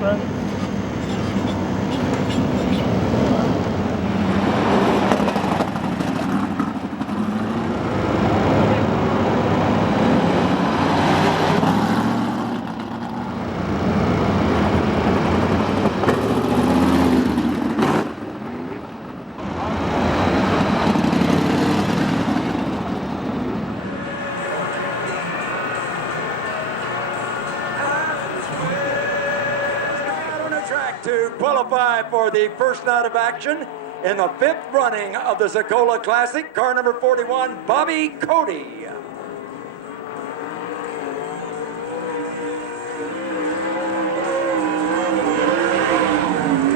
brother. To qualify for the first night of action in the 5th running of the Sokola Classic, car number 41, Bobby Cody.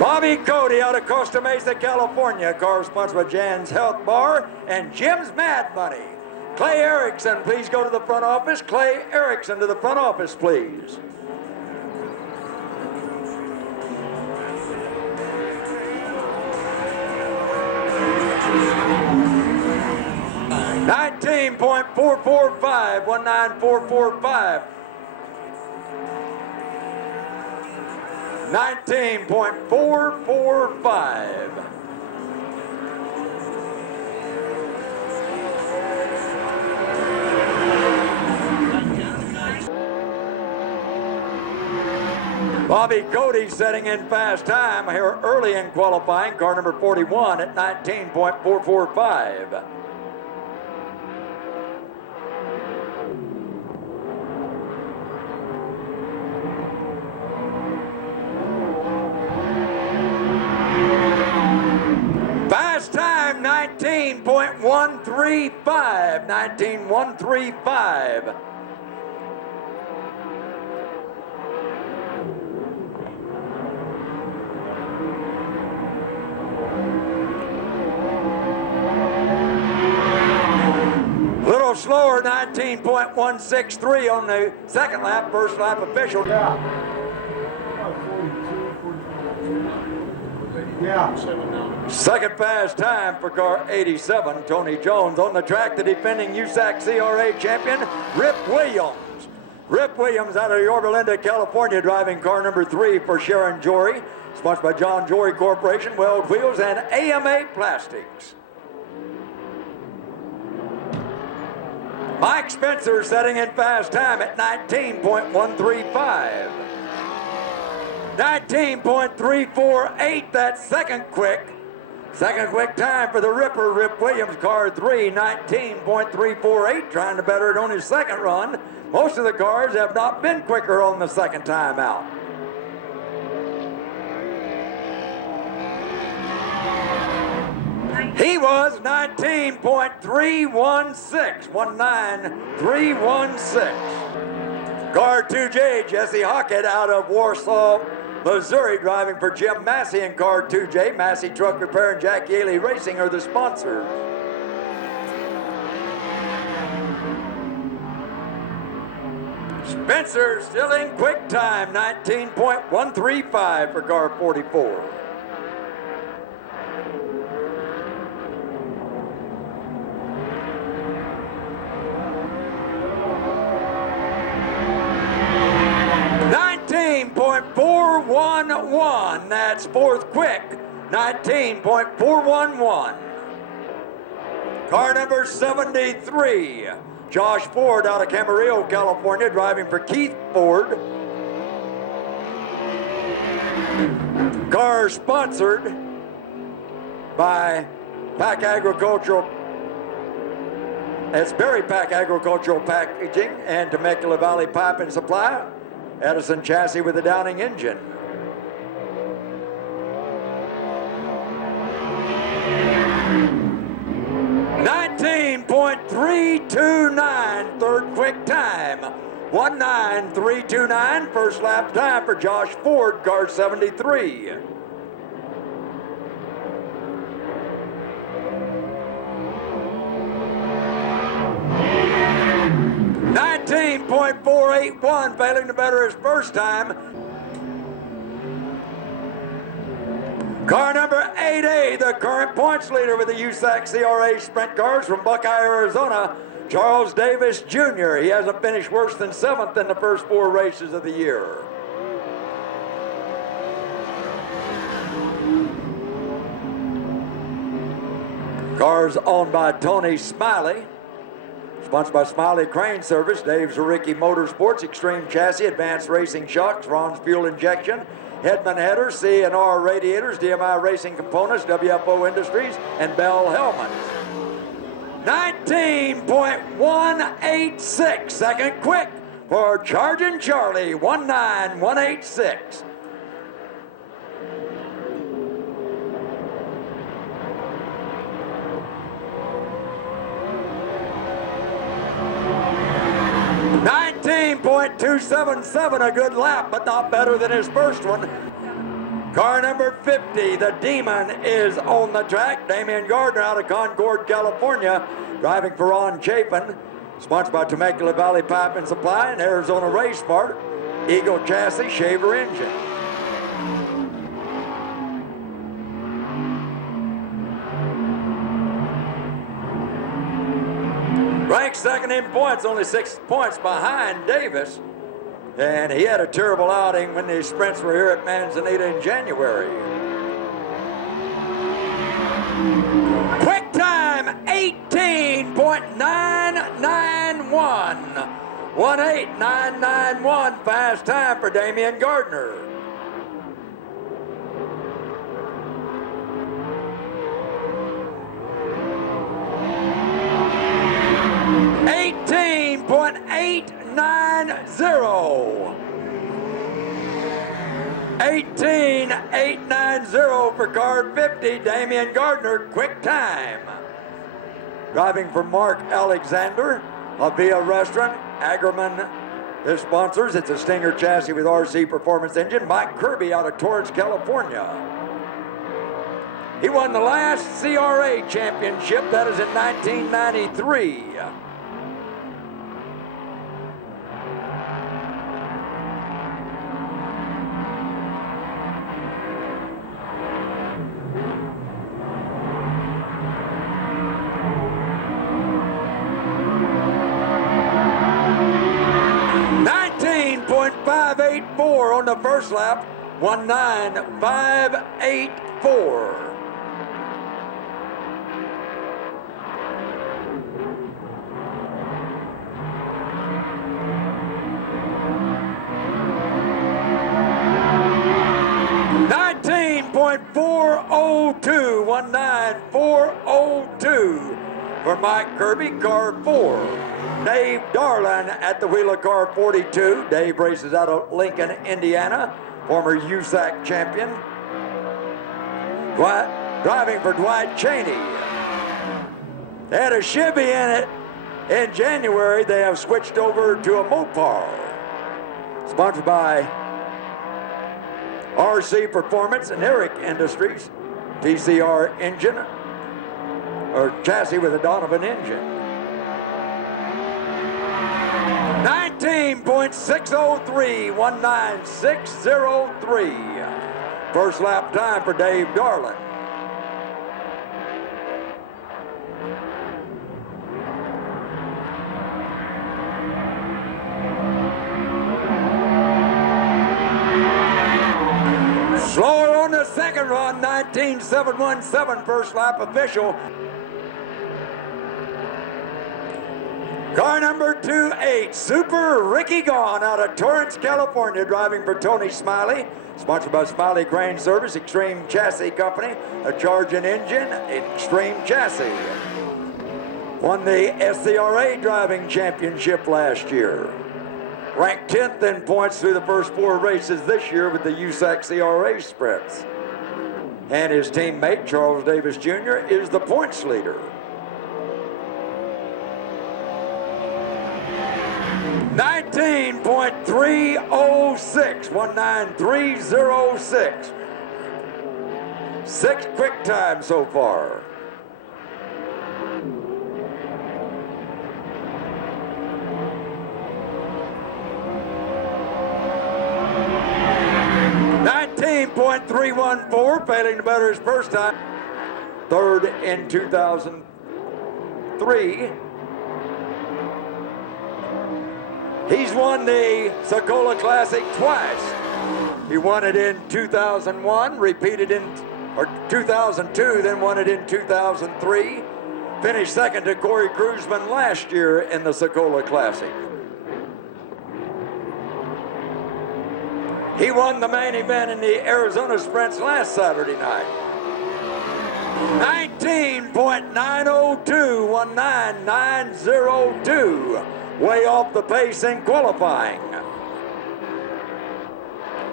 Bobby Cody out of Costa Mesa, California. Car sponsored by Jan's Health Bar and Jim's Mad Money. Clay Erickson, please go to the front office. Clay Erickson to the front office, please. .445, 19445. 19.445. Bobby Cody setting in fast time here early in qualifying, car number 41 at 19.445. Fast time 19.135, 19.135. Little slower, 19.163 on the second lap, first lap official. Yeah. Second fast time for car 87, Tony Jones. On the track, the defending USAC CRA champion, Rip Williams. Rip Williams out of Yorba Linda, California, driving car number 3 for Sharon Jory. Sponsored by John Jory Corporation, Weld Wheels, and AMA Plastics. Mike Spencer setting in fast time at 19.135. 19.348, that second quick time for the Ripper, Rip Williams, car 3, 19.348, trying to better it on his second run. Most of the cars have not been quicker on the second time out. He was 19.316, 19316. Car 2J, Jesse Hockett out of Warsaw, Missouri, driving for Jim Massey in car 2J. Massey Truck Repair and Jack Yaley Racing are the sponsors. Spencer still in quick time, 19.135 for car 44. .411, that's fourth quick, 19.411. Car number 73, Josh Ford out of Camarillo, California, driving for Keith Ford. Car sponsored by Pack Agricultural. It's Berry Pack Agricultural Packaging and Temecula Valley Pipe and Supply. Edison chassis with a Downing engine. .329, third quick time. 19329, first lap time for Josh Ford, car 73. 19.481, failing to better his first time. Car number 8A, the current points leader with the USAC CRA sprint cars from Buckeye, Arizona, Charles Davis Jr. He hasn't finished worse than 7th in the first 4 races of the year. Cars owned by Tony Smiley. Sponsored by Smiley Crane Service, Dave Zaricki Motorsports, Extreme Chassis, Advanced Racing Shocks, Ron's Fuel Injection, Hedman Headers, C&R Radiators, DMI Racing Components, WFO Industries, and Bell Helmets. 19.186, second quick for Charging Charlie, 19186. .277, a good lap, but not better than his first one. Car number 50, the Demon, is on the track. Damian Gardner out of Concord, California, driving for Ron Chapin. Sponsored by Temecula Valley Pipe and Supply and Arizona Race Smart, Eagle Chassis, Shaver Engine. Ranked second in points, only 6 points behind Davis. And he had a terrible outing when the sprints were here at Manzanita in January. Quick time, 18.991. 18991, fast time for Damian Gardner. .890. 18.890 for car 50, Damian Gardner, quick time. Driving for Mark Alexander, Avia Restaurant, Ackerman, his sponsors. It's a Stinger chassis with RC Performance Engine. Mike Kirby out of Torrance, California. He won the last CRA championship, that is in 1993. .584 on the first lap, 19584. .402, 19402 for Mike Kirby, car 4. Dave Darlin at the wheel of car 42. Dave races out of Lincoln, Indiana, former USAC champion. Driving for Dwight Cheney. They had a Chevy in it in January. They have switched over to a Mopar. Sponsored by RC Performance and Eric Industries, TCR engine, or chassis with a Donovan engine. 19.603, 19603. First lap time for Dave Darlin. Slower on the second run, 19.717, first lap official. Car number 28, Super Ricky Gone out of Torrance, California, driving for Tony Smiley. Sponsored by Smiley Crane Service, Extreme Chassis Company, a Charging Engine, Extreme Chassis. Won the SCRA Driving Championship last year. Ranked 10th in points through the first 4 races this year with the USAC CRA sprints. And his teammate, Charles Davis Jr., is the points leader. 19.306, 19306. 6 quick times so far. .314, failing to better his first time. Third in 2003. He's won the Sokola Classic twice. He won it in 2001, repeated in or 2002, then won it in 2003. Finished second to Corey Cruzman last year in the Sokola Classic. He won the main event in the Arizona Sprints last Saturday night. 19.902, 19902, way off the pace in qualifying.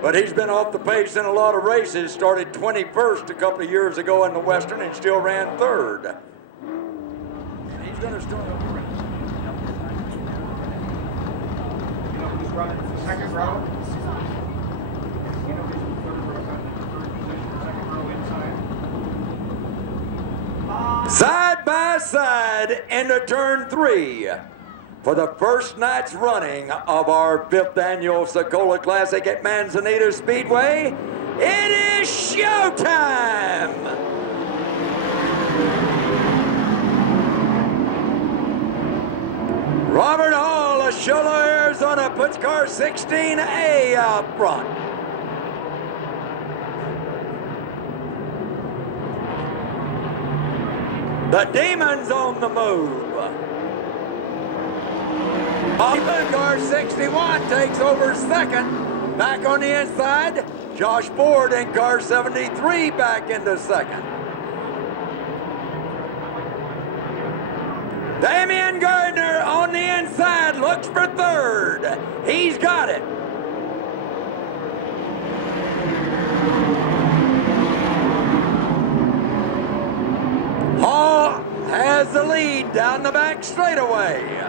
But he's been off the pace in a lot of races. Started 21st a couple of years ago in the Western and still ran third. And he's going to start up the race. He's running the second row. Side by side into turn 3 for the first night's running of our 5th annual Sokola Classic at Manzanita Speedway. It is showtime! Robert Hall of Sokola, Arizona puts car 16A out front. The Demons on the move. Car 61 takes over second. Back on the inside, Josh Ford in car 73 back into second. Damian Gardner on the inside looks for third. He's got it. Hall has the lead down the back straightaway.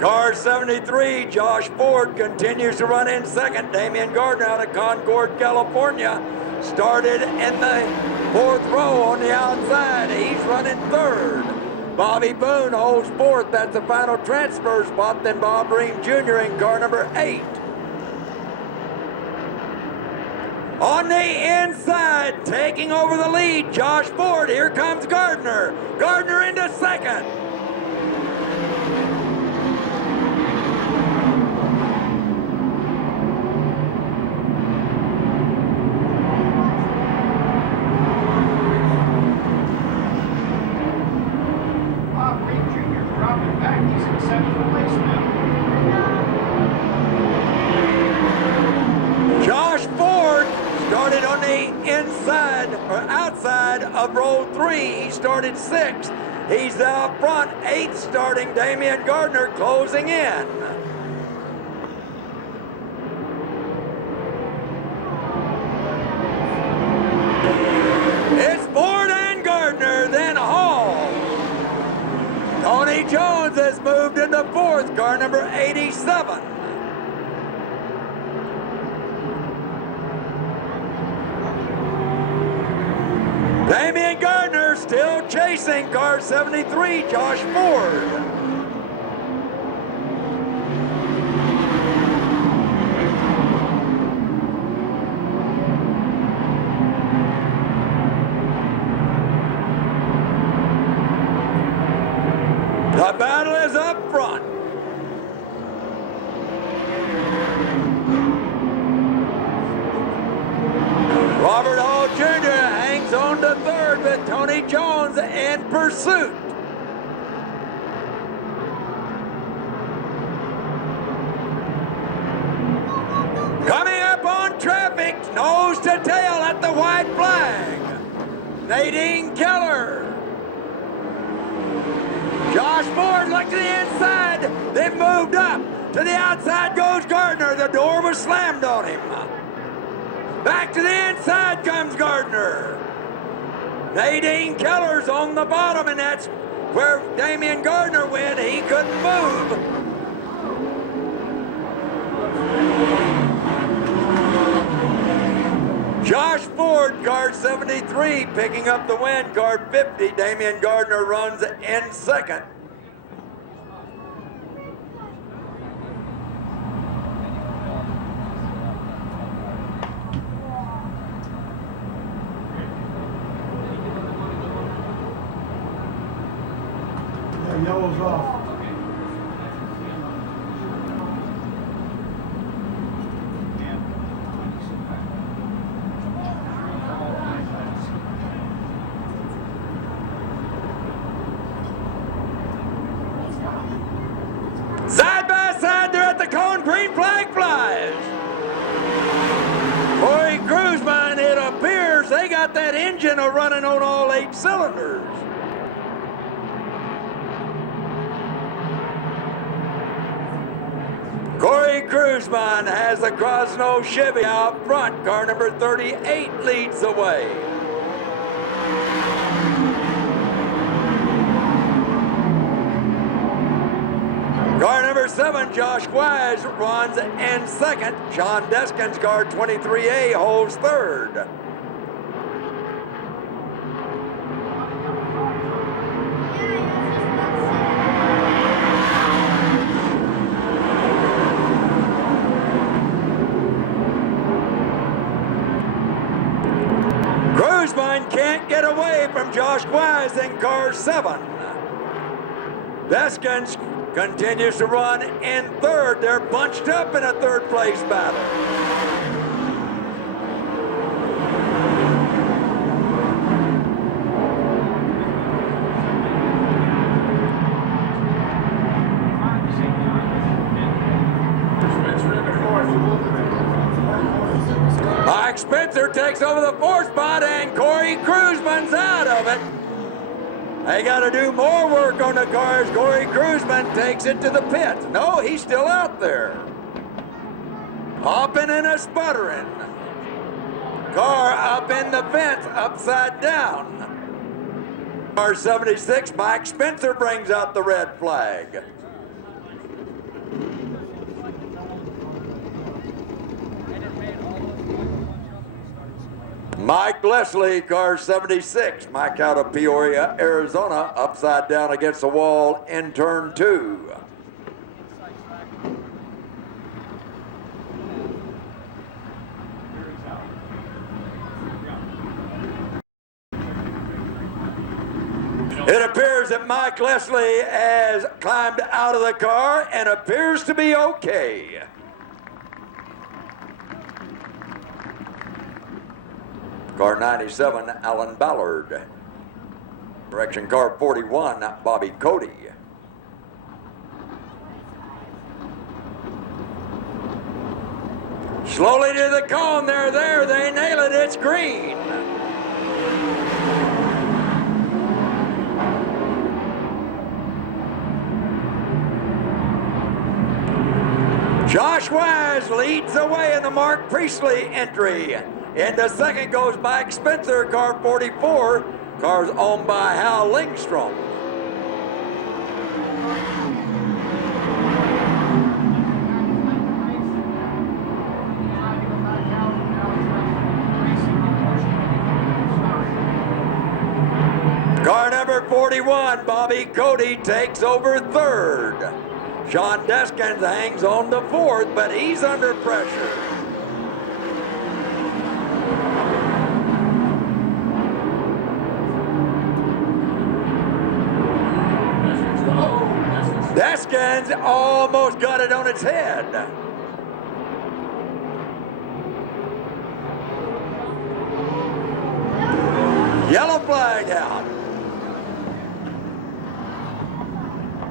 Car 73, Josh Ford continues to run in second. Damian Gardner out of Concord, California, started in the 4th row on the outside. He's running third. Bobby Boone holds 4th. That's the final transfer spot. Then Bob Ream Jr. in car number 8. On the inside, taking over the lead, Josh Ford. Here comes Gardner. Gardner into second. Bob Ream Jr. dropping back. He's in 7th place now. Josh Ford started on the inside or outside of row 3. He started 6th. He's out front, 8th starting. Damian Gardner closing in. It's Ford and Gardner, then Hall. Tony Jones has moved into 4th, car number 87. Damian Gardner still chasing car 73, Josh Ford. The battle is up front. Robert Hall Jr. hangs on to 3rd with Tony Jones in pursuit. Coming up on traffic, nose to tail at the white flag. Nadine Keller. Josh Ford looked to the inside, then moved up. To the outside goes Gardner. The door was slammed on him. Back to the inside comes Gardner. Nadine Keller's on the bottom, and that's where Damian Gardner went. He couldn't move. Josh Ford, car 73, picking up the win. Car 50, Damian Gardner runs in second. Yellow's off. spinning on all 8 cylinders. Corey Cruzman has the Krosno Chevy out front. Car number 38 leads the way. Car number 7, Josh Wise, runs in second. Sean Deskin's car 23A holds third. Cruzman can't get away from Josh Wise in car 7. Deskins continues to run in third. They're bunched up in a third place battle. Mike Spencer takes over the 4th spot and Corey Cruzman's out of it. They got to do more work on the cars. Corey Cruzman takes it to the pit. No, he's still out there. Hopping and a sputtering. Car up in the fence, upside down. Car 76, Mike Spencer brings out the red flag. Mike Leslie, car 76. Mike out of Peoria, Arizona, upside down against the wall in turn 2. It appears that Mike Leslie has climbed out of the car and appears to be okay. Car 97, Alan Ballard. Direction car 41, Bobby Cody. Slowly to the cone, they're there, they nail it, it's green. Josh Wise leads the way in the Mark Priestley entry. Into second goes Mike Spencer, car 44. Car's owned by Hal Lingstrom. Car number 41, Bobby Cody, takes over third. Sean Deskins hangs on to 4th, but he's under pressure. Deskins almost got it on its head. Yellow flag out.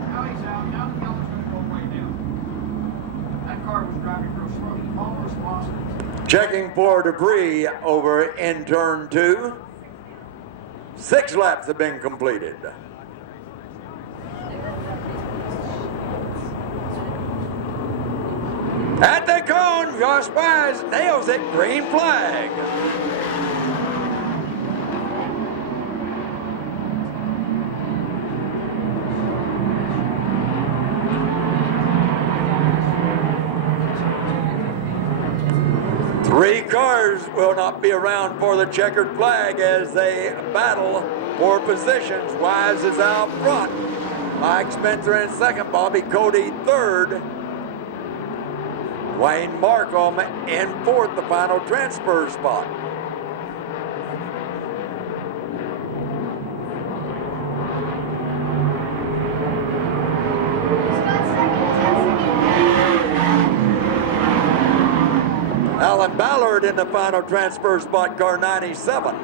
Now he's out. Now the yellow's going to go way down. That car was driving real slow. He almost lost it. Checking for debris over in turn 2. 6 laps have been completed. At the cone, Josh Wise nails it, green flag. Three cars will not be around for the checkered flag as they battle for positions. Wise is out front. Mike Spencer in second, Bobby Cody third. Wayne Markham in 4th, the final transfer spot. Alan Ballard in the final transfer spot, car 97.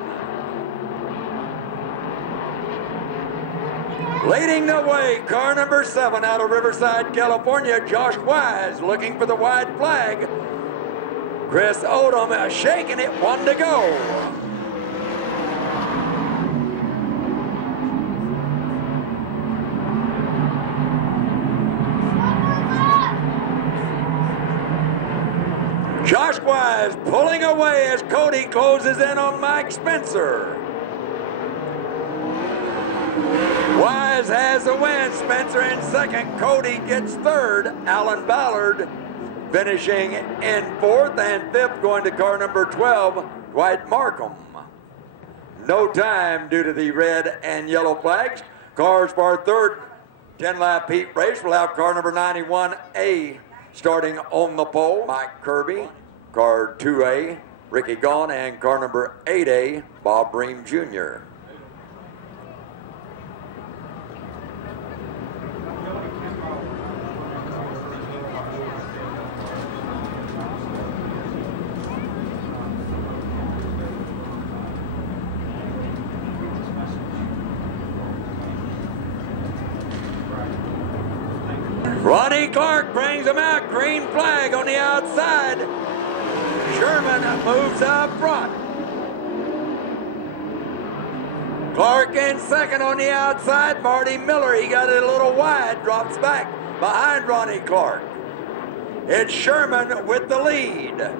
Leading the way, car number 7 out of Riverside, California, Josh Wise looking for the white flag. Chris Odom shaking it, 1 to go. Wise pulling away as Cody closes in on Mike Spencer. Wise has the win. Spencer in second. Cody gets third. Alan Ballard finishing in fourth, and fifth going to car number 12, Dwight Markham. No time due to the red and yellow flags. Cars for our third 10-lap heat race will have car number 91A starting on the pole. Mike Kirby, car 2A, Ricky Gaunt, and car number 8A, Bob Bream Jr. Ronnie Clark brings him out. Green flag on the outside. Sherman moves up front. Clark in second on the outside. Marty Miller, he got it a little wide, drops back behind Ronnie Clark. It's Sherman with the lead.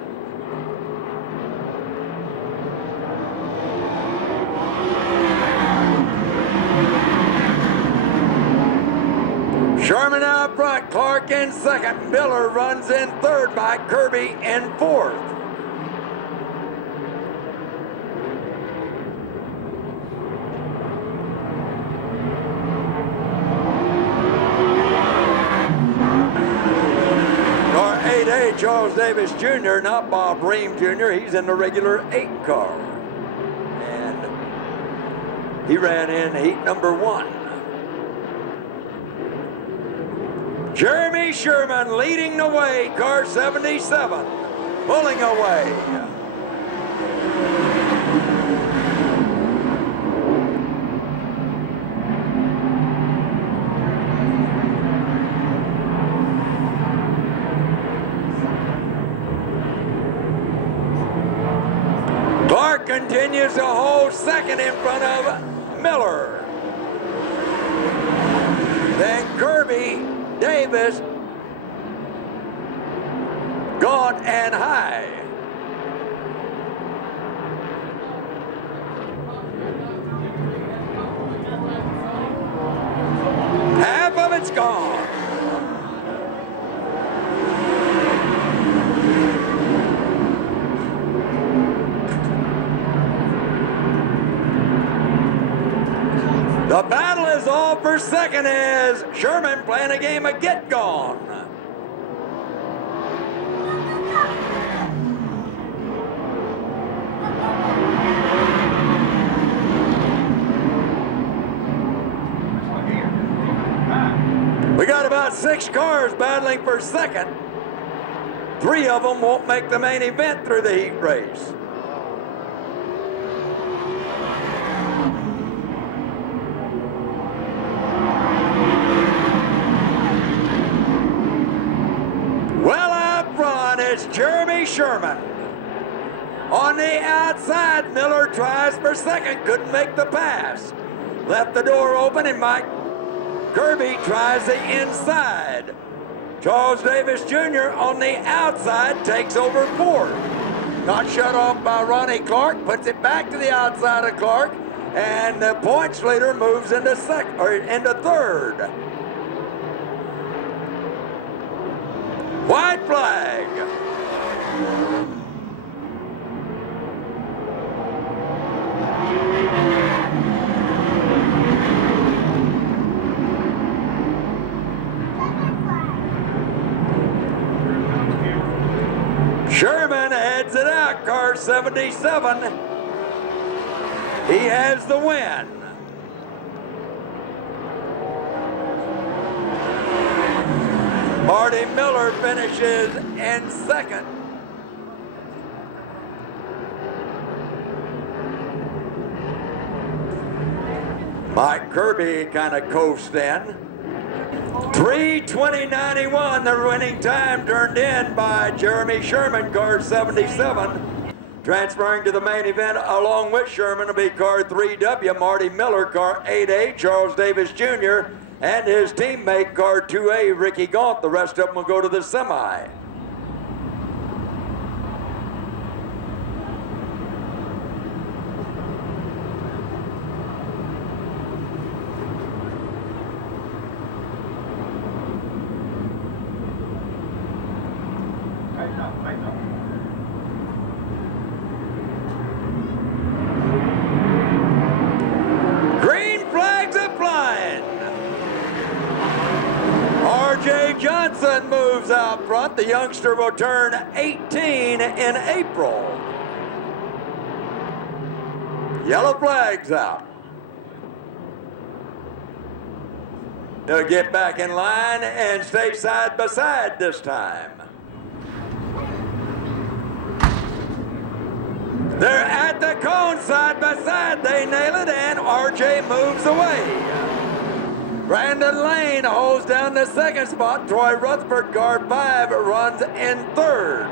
Sherman out front, Clark in second, Miller runs in third, Mike Kirby in fourth. Car 8A, Charles Davis Jr., not Bob Ream Jr., he's in the regular 8 car. And he ran in heat number 1. Jeremy Sherman leading the way, car 77, pulling away. Clark continues to hold second in front of Miller. Then Kirby, Davis, Gaunt, and High. Half of it's gone. The battle is all for second as Sherman playing a game of get gone. We got about 6 cars battling for second. 3 of them won't make the main event through the heat race. It's Jeremy Sherman. On the outside, Miller tries for second, couldn't make the pass. Left the door open and Mike Kirby tries the inside. Charles Davis Jr. on the outside takes over fourth. Got shut off by Ronnie Clark, puts it back to the outside of Clark, and the points leader moves into third. White flag. Sherman heads it out, car 77. He has the win. Marty Miller finishes in second. Mike Kirby kind of coasts in. 3:20.91, the winning time turned in by Jeremy Sherman, car 77. Transferring to the main event along with Sherman will be car 3W, Marty Miller, car 8A, Charles Davis Jr., and his teammate, car 2A, Ricky Gaunt. The rest of them will go to the semi. Jones out front. The youngster will turn 18 in April. Yellow flags out. They'll get back in line and stay side by side this time. They're at the cone side by side. They nail it, and RJ moves away. Brandon Lane holds down the second spot. Troy Rutherford, car 5, runs in third.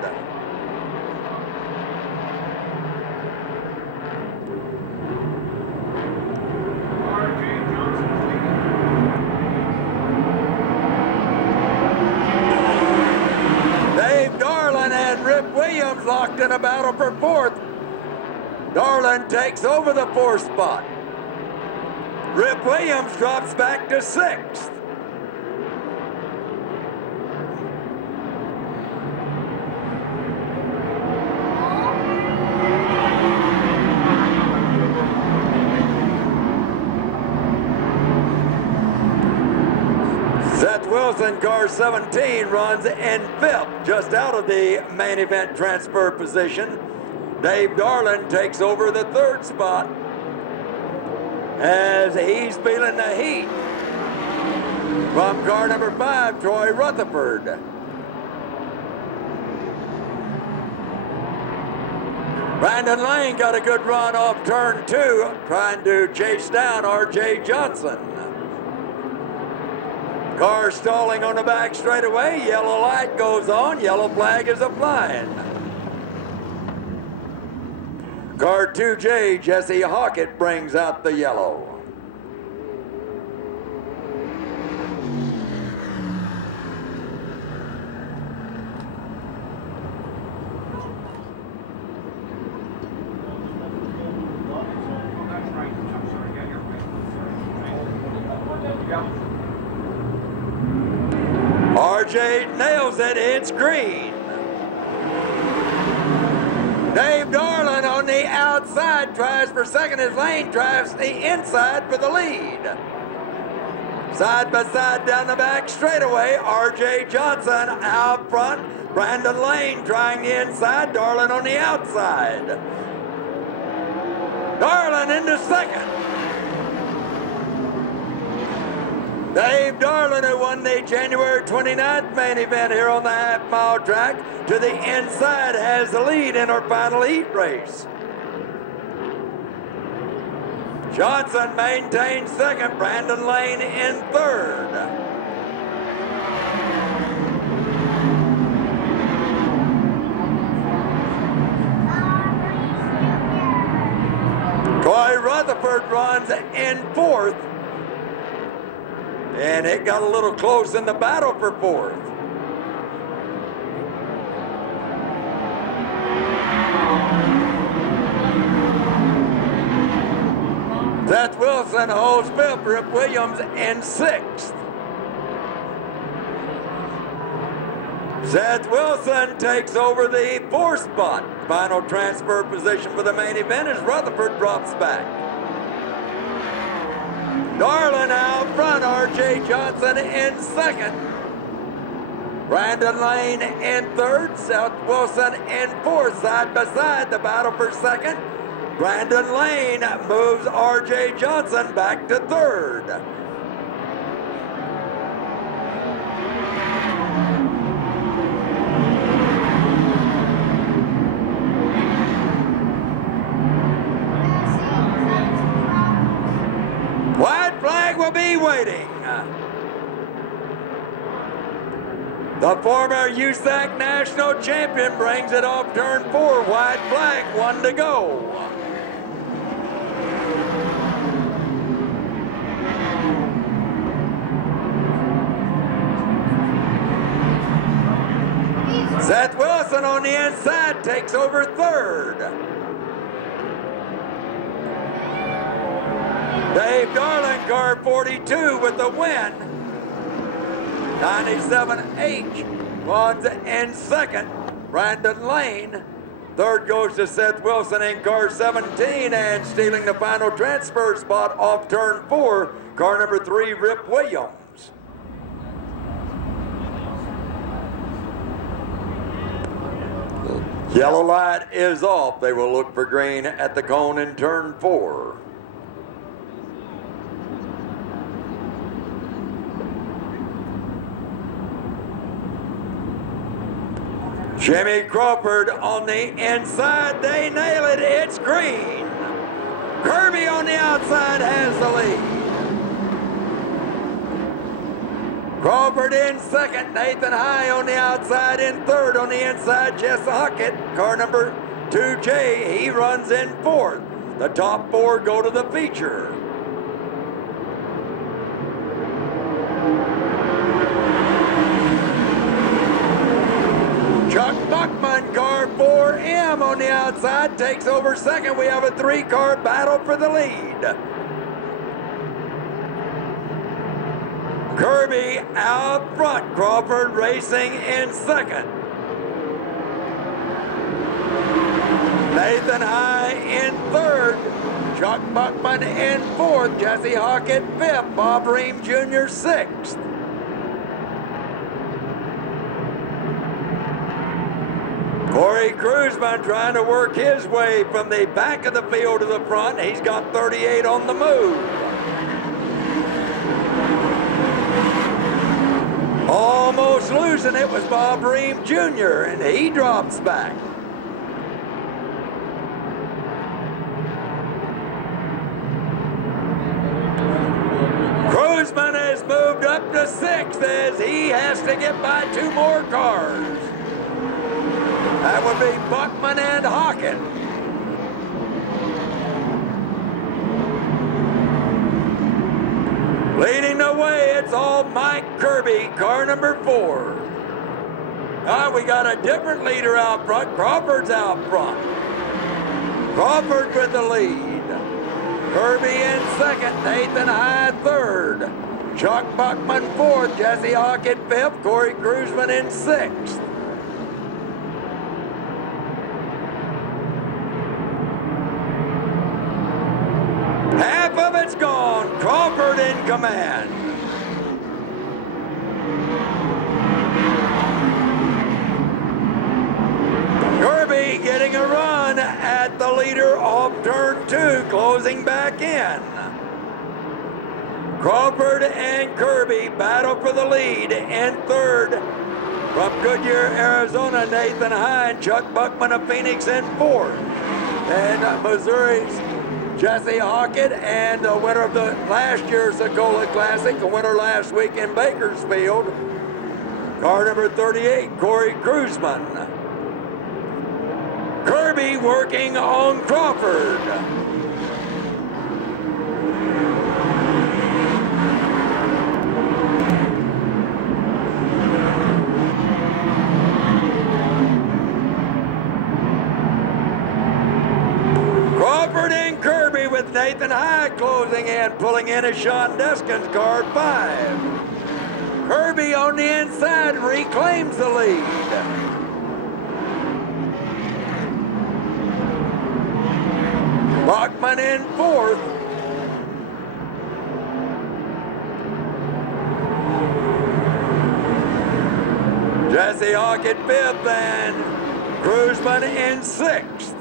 Dave Darlin and Rip Williams locked in a battle for fourth. Darlin takes over the fourth spot. Rip Williams drops back to sixth. Seth Wilson, car 17, runs in fifth, just out of the main event transfer position. Dave Darlin takes over the third spot as he's feeling the heat from car number 5, Troy Rutherford. Brandon Lane got a good run off turn 2, trying to chase down RJ Johnson. Car stalling on the back straightaway. Yellow light goes on. Yellow flag is applying. Car 2J, Jesse Hockett, brings out the yellow. RJ nails it. It's green. Dave Darlin on the outside tries for second as Lane drives the inside for the lead. Side by side down the back straightaway, RJ Johnson out front. Brandon Lane trying the inside, Darlin on the outside. Darlin into second. Dave Darlin, who won the January 29th main event here on the half-mile track, to the inside has the lead in our final heat race. Johnson maintains second, Brandon Lane in third. Troy Rutherford runs in fourth. And it got a little close in the battle for fourth. Seth Wilson holds fifth, Rip Williams in sixth. Seth Wilson takes over the fourth spot. Final transfer position for the main event as Rutherford drops back. Darlin out front, RJ Johnson in second. Brandon Lane in third, Seth Wilson in fourth, side by side, the battle for second. Brandon Lane moves RJ Johnson back to third. White flag will be waiting. The former USAC national champion brings it off turn 4. White flag, 1 to go. Seth Wilson on the inside takes over third. Dave Darlin, car 42 with the win. 97H runs in second. Brandon Lane. Third goes to Seth Wilson in car 17, and stealing the final transfer spot off turn 4, car number 3, Rip Williams. Yellow light is off. They will look for green at the cone in turn 4. Jimmy Crawford on the inside. They nail it. It's green. Kirby on the outside has the lead. Crawford in second. Nathan High on the outside in third. On the inside, Jess Huckett, car number 2J. He runs in fourth. The top 4 go to the feature. Chuck Buckman, car 4M on the outside, takes over second. We have a 3-car battle for the lead. Kirby out front, Crawford racing in second. Nathan High in third. Chuck Buckman in fourth. Jesse Hockett fifth. Bob Ream Jr. sixth. Corey Cruzman trying to work his way from the back of the field to the front. He's got 38 on the move. Almost losing it was Bob Ream Jr., and he drops back. Cruzman has moved up to 6th as he has to get by 2 more cars. That would be Buckman and Hockett. Leading the way, it's all Mike Kirby, car number 4. We got a different leader out front. Crawford's out front. Crawford with the lead. Kirby in second, Nathan High third. Chuck Buckman fourth, Jesse Hockett fifth, Corey Cruzman in sixth. Half of it's gone. Crawford in command. Kirby getting a run at the leader off turn 2, closing back in. Crawford and Kirby battle for the lead in third. From Goodyear, Arizona, Nathan High and Chuck Buckman of Phoenix in fourth. And Missouri's Jesse Hockett, and the winner of the last year's Sokola Classic, the winner last week in Bakersfield, car number 38, Corey Cruzman. Kirby working on Crawford. Crawford and Kirby with Nathan High closing in, pulling in a Sean Deskins, car 5. Kirby on the inside reclaims the lead. Buckman in fourth. Jesse Hockett fifth and Cruzman in sixth.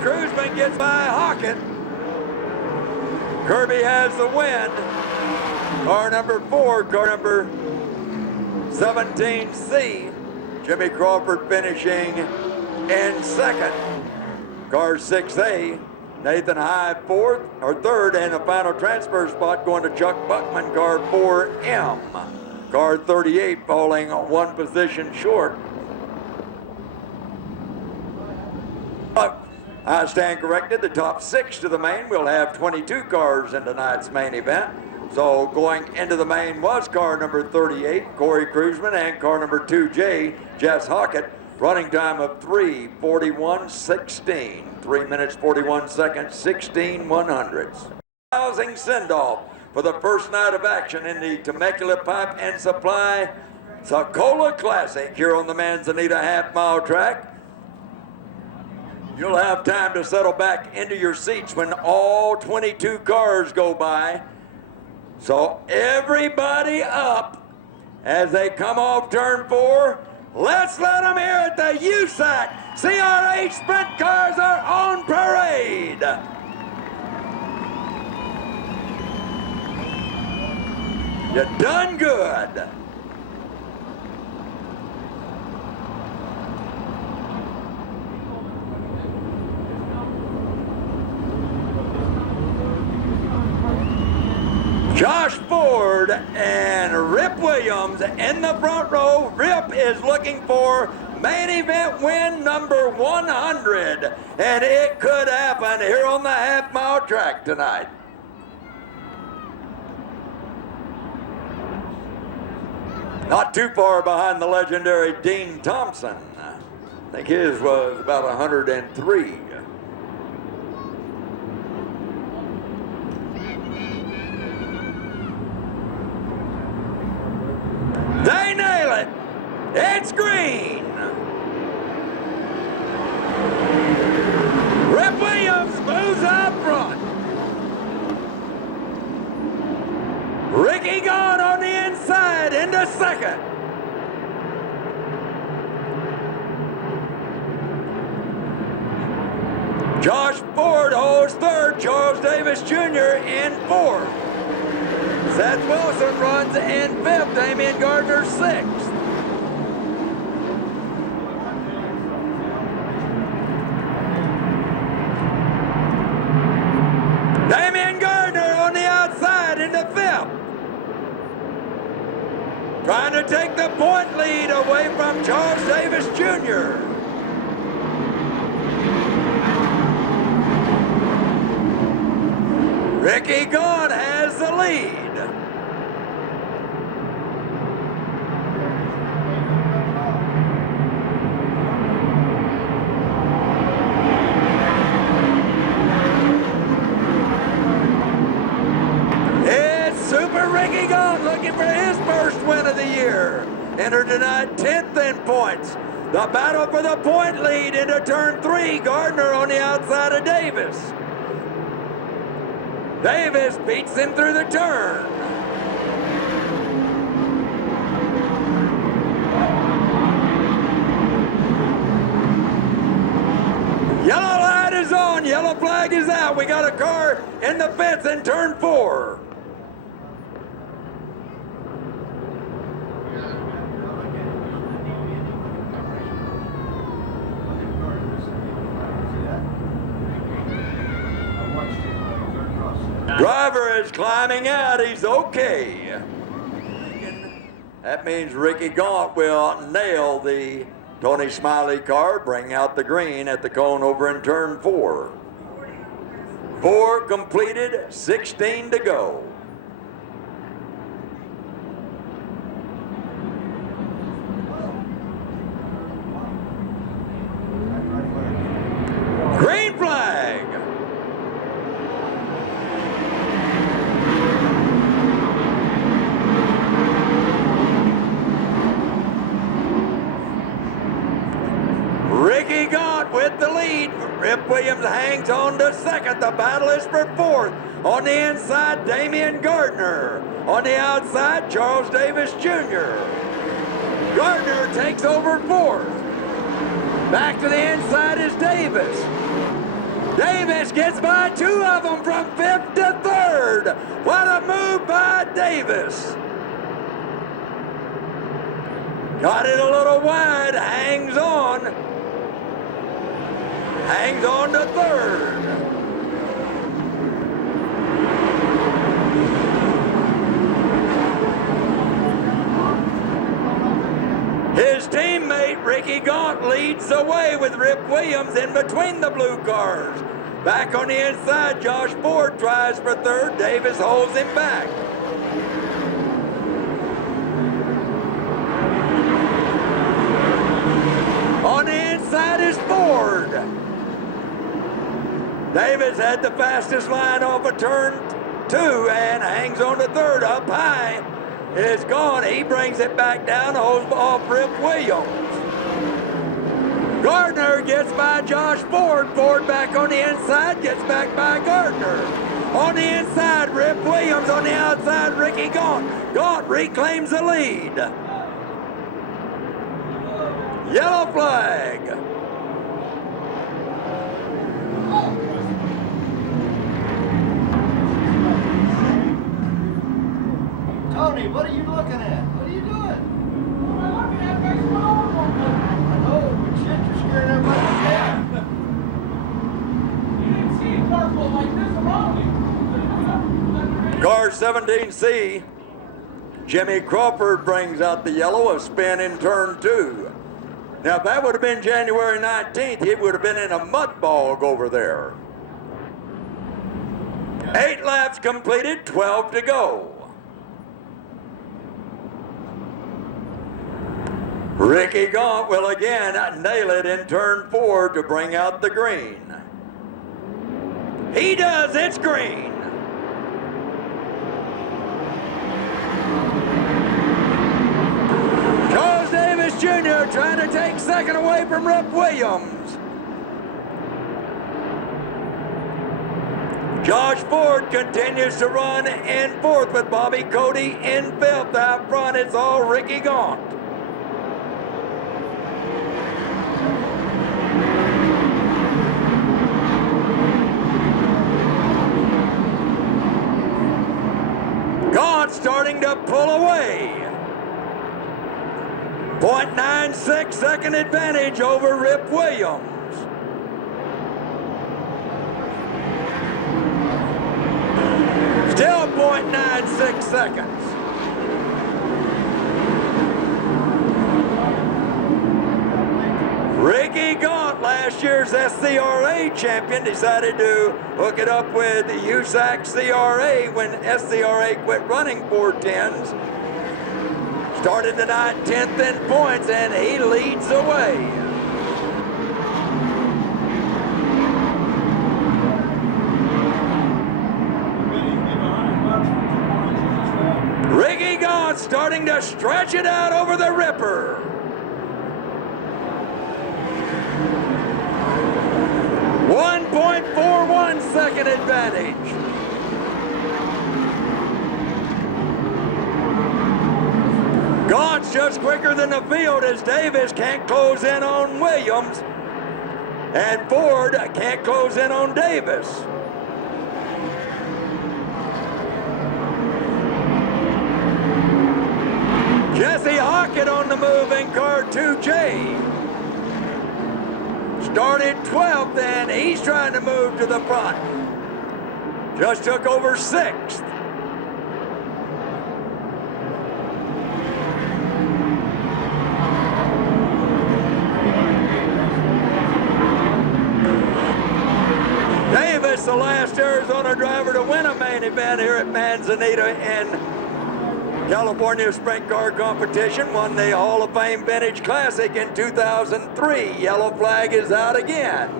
Cruzman gets by Hockett. Kirby has the win. Car number 4, car number 17C. Jimmy Crawford finishing in second. Car 6A. Nathan High third, and the final transfer spot going to Chuck Buckman, car 4M. Car 38 falling 1 position short. I stand corrected. The top 6 to the main will have 22 cars in tonight's main event. So going into the main was car number 38, Corey Cruzman, and car number 2J, Jess Hockett. Running time of 3:41.16. 3 minutes 41 seconds, 16 100ths. Housing send-off for the first night of action in the Temecula Pipe and Supply Sokola Classic here on the Manzanita half-mile track. You'll have time to settle back into your seats when all 22 cars go by. So everybody up as they come off turn 4. Let's let them hear it. The USAC CRA sprint cars are on parade. You done good. Josh Ford and Rip Williams in the front row. Rip is looking for main event win number 100, and it could happen here on the half-mile track tonight. Not too far behind the legendary Dean Thompson. I think his was about 103. They nail it. It's green. Rip Williams moves up front. Ricky Gone on the inside into second. Josh Ford holds third. Charles Davis Jr. in fourth. Seth Wilson runs in fifth. Damian Gardner sixth. Damian Gardner on the outside into fifth. Trying to take the point lead away from Charles Davis Jr. Ricky Gone has the lead. It's Super Ricky Gone looking for his first win of the year. Entered tonight 10th in points. The battle for the point lead into turn 3. Gardner on the outside of Davis. Davis beats him through the turn. Yellow light is on, yellow flag is out. We got a car in the fence in turn 4. Driver is climbing out. He's okay. That means Ricky Gaunt will nail the Tony Smiley car, bring out the green at the cone over in turn 4. 4 completed, 16 to go. Green flag. Ricky Gaunt with the lead. Rip Williams hangs on to second. The battle is for fourth. On the inside, Damian Gardner. On the outside, Charles Davis Jr. Gardner takes over fourth. Back to the inside is Davis. Davis gets by 2 of them from 5th to 3rd. What a move by Davis. Got it a little wide, hangs on. Hangs on to 3rd. His teammate Ricky Gaunt leads the way with Rip Williams in between the blue cars. Back on the inside, Josh Ford tries for 3rd. Davis holds him back. Davis had the fastest line off of turn 2 and hangs on to third. Up high. It's gone. He brings it back down off Rip Williams. Gardner gets by Josh Ford. Ford back on the inside, gets back by Gardner. On the inside, Rip Williams. On the outside, Ricky Gaunt. Gaunt reclaims the lead. Yellow flag. Tony, what are you looking at? What are you doing? I'm looking at baseball. I know, but shit, you're scaring everybody to death. You didn't see a car go like this around you. Car 17C, Jimmy Crawford brings out the yellow, a spin in turn 2. Now, if that would have been January 19th, he would have been in a mud bog over there. 8 laps completed, 12 to go. Ricky Gaunt will again nail it in turn 4 to bring out the green. He does, it's green. Charles Davis Jr. trying to take second away from Rip Williams. Josh Ford continues to run in 4th with Bobby Cody in 5th. Out front, it's all Ricky Gaunt. Gaunt starting to pull away. 0.96 second advantage over Rip Williams. Still 0.96 seconds. Ricky Gaunt, last year's SCRA champion, decided to hook it up with USAC CRA when SCRA quit running 410s. Started the night 10th in points, and he leads the way. Ricky Gaunt starting to stretch it out over the Ripper. .41 second advantage. Gaunt's just quicker than the field as Davis can't close in on Williams, and Ford can't close in on Davis. Jesse Hockett on the move in car 2J. Started 12th, and he's trying to move to the front. Just took over 6th. Davis, the last Arizona driver to win a main event here at Manzanita in California Sprint Car Competition, won the Hall of Fame Vintage Classic in 2003. Yellow flag is out again.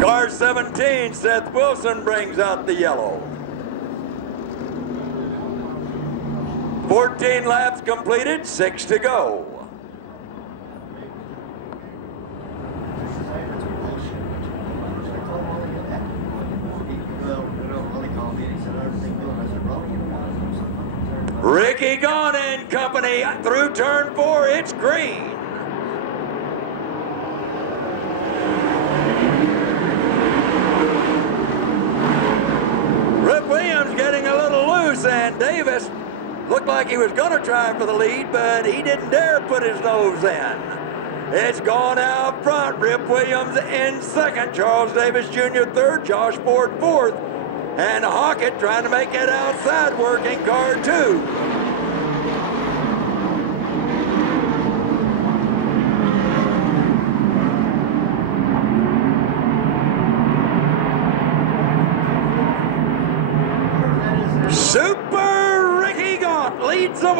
Car 17, Seth Wilson brings out the yellow. 14 laps completed, 6 to go. Ricky Gaunt and company through turn 4, it's green. Rip Williams getting a little loose, and Davis looked like he was going to try for the lead, but he didn't dare put his nose in. It's gone out front. Rip Williams in 2nd, Charles Davis Jr. 3rd, Josh Ford 4th, and Hockett trying to make it outside work in car 2.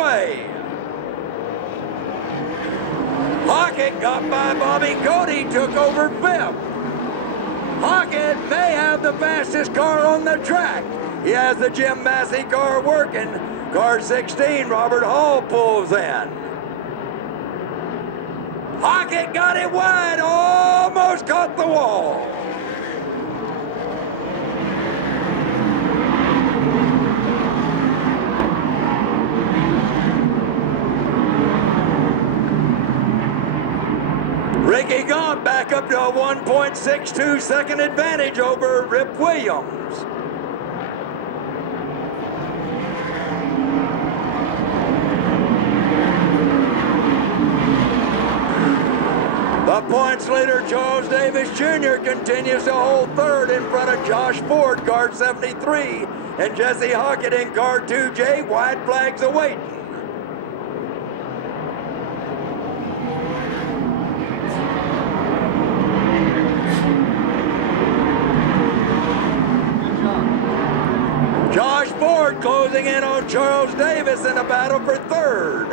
away. Hockett got by Bobby Cody, took over fifth. Hockett may have the fastest car on the track. He has the Jim Massey car working. Car 16, Robert Hall pulls in. Hockett got it wide, almost caught the wall. Ricky Gaunt back up to a 1.62 second advantage over Rip Williams. The points leader, Charles Davis Jr., continues to hold third in front of Josh Ford, car 73, and Jesse Hockett in car 2J. White flags awaiting. Josh Ford closing in on Charles Davis in a battle for third.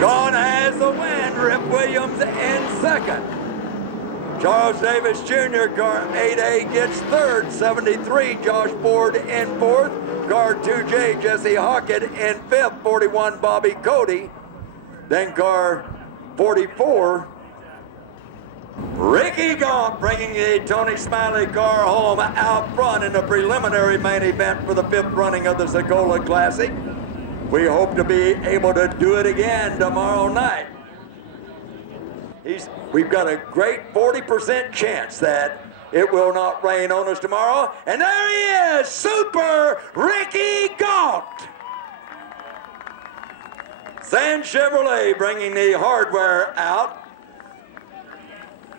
Gaunt has the win. Rip Williams in second. Charles Davis Jr., car 8A, gets third. 73, Josh Ford in fourth. Car 2J, Jesse Hockett in fifth. 41, Bobby Cody. Then car 44, Ricky Gaunt, bringing the Tony Smiley car home out front in the preliminary main event for the fifth running of the Sokola Classic. We hope to be able to do it again tomorrow night. We've got a great 40% chance that it will not rain on us tomorrow. And there he is, Super Ricky Gaunt. Sand Chevrolet bringing the hardware out.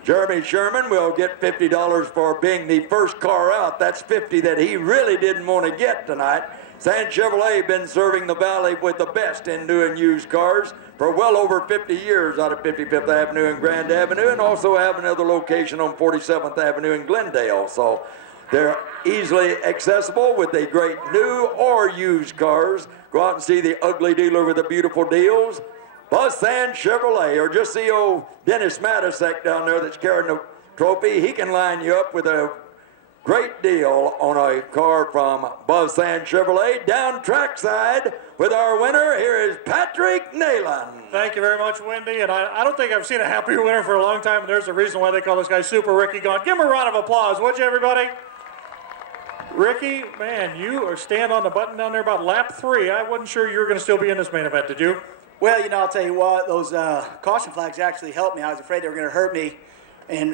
Jeremy Sherman will get $50 for being the first car out. That's $50 that he really didn't want to get tonight. Sand Chevrolet been serving the Valley with the best in new and used cars for well over 50 years out of 55th Avenue and Grand Avenue, and also have another location on 47th Avenue in Glendale. So they're easily accessible with the great new or used cars. Go out and see the ugly dealer with the beautiful deals. Buzz Sand Chevrolet, or just see old Dennis Matisek down there that's carrying the trophy. He can line you up with a great deal on a car from Buzz Sand Chevrolet. Down trackside with our winner, here is Patrick Neyland. Thank you very much, Wendy. And I don't think I've seen a happier winner for a long time. There's a reason why they call this guy Super Ricky Gaunt. Give him a round of applause, would you, everybody? Ricky, man, you are stand on the button down there about lap 3. I wasn't sure you were going to still be in this main event, did you? Well, you know, I'll tell you what, those caution flags actually helped me. I was afraid they were going to hurt me. And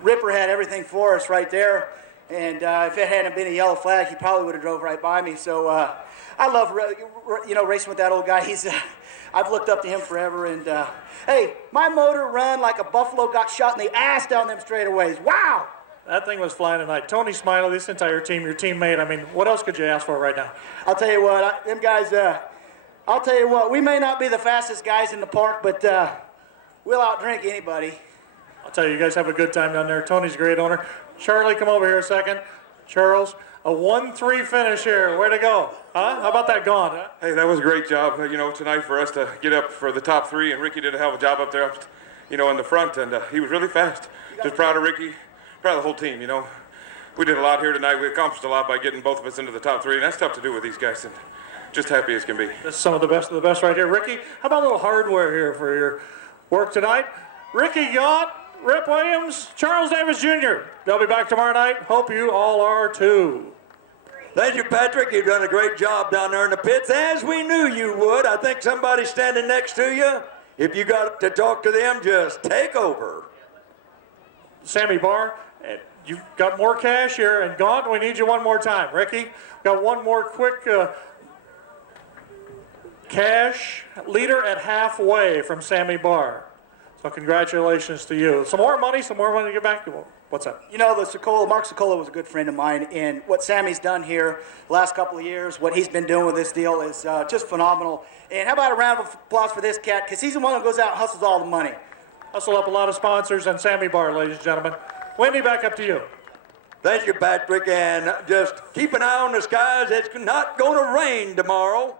Ripper had everything for us right there. And if it hadn't been a yellow flag, he probably would have drove right by me. So I love, racing with that old guy. I've looked up to him forever. And hey, my motor ran like a buffalo got shot in the ass down them straightaways. Wow! That thing was flying tonight. Tony Smiley, this entire team, your teammate, I mean, what else could you ask for right now? I'll tell you what, them guys, I'll tell you what, we may not be the fastest guys in the park, but we'll outdrink anybody. I'll tell you, you guys have a good time down there. Tony's a great owner. Charlie, come over here a second. Charles, a 1-3 finish here. Way to go. Huh? How about that Gaunt? Huh? Hey, that was a great job, tonight for us to get up for the top 3, and Ricky did a hell of a job up there, in the front, and he was really fast. Just proud of Ricky, proud of the whole team, We did a lot here tonight. We accomplished a lot by getting both of us into the top 3, and that's tough to do with these guys, and just happy as can be. This is some of the best right here. Ricky, how about a little hardware here for your work tonight? Ricky Gaunt, Rip Williams, Charles Davis Jr. They'll be back tomorrow night. Hope you all are too. Thank you, Patrick. You've done a great job down there in the pits, as we knew you would. I think somebody standing next to you, if you got to talk to them, just take over. Sammy Barr, you've got more cash here, and Gaunt, we need you one more time. Ricky, got one more quick cash leader at halfway from Sammy Barr. So congratulations to you. Some more money to get back to. What's up? You know, Mark Sokola was a good friend of mine, and what Sammy's done here the last couple of years, what he's been doing with this deal is just phenomenal. And how about a round of applause for this cat, because he's the one who goes out and hustles all the money. hustle up a lot of sponsors and Sammy Bar, ladies and gentlemen. Wendy, back up to you. Thank you, Patrick, and just keep an eye on the skies. It's not going to rain tomorrow.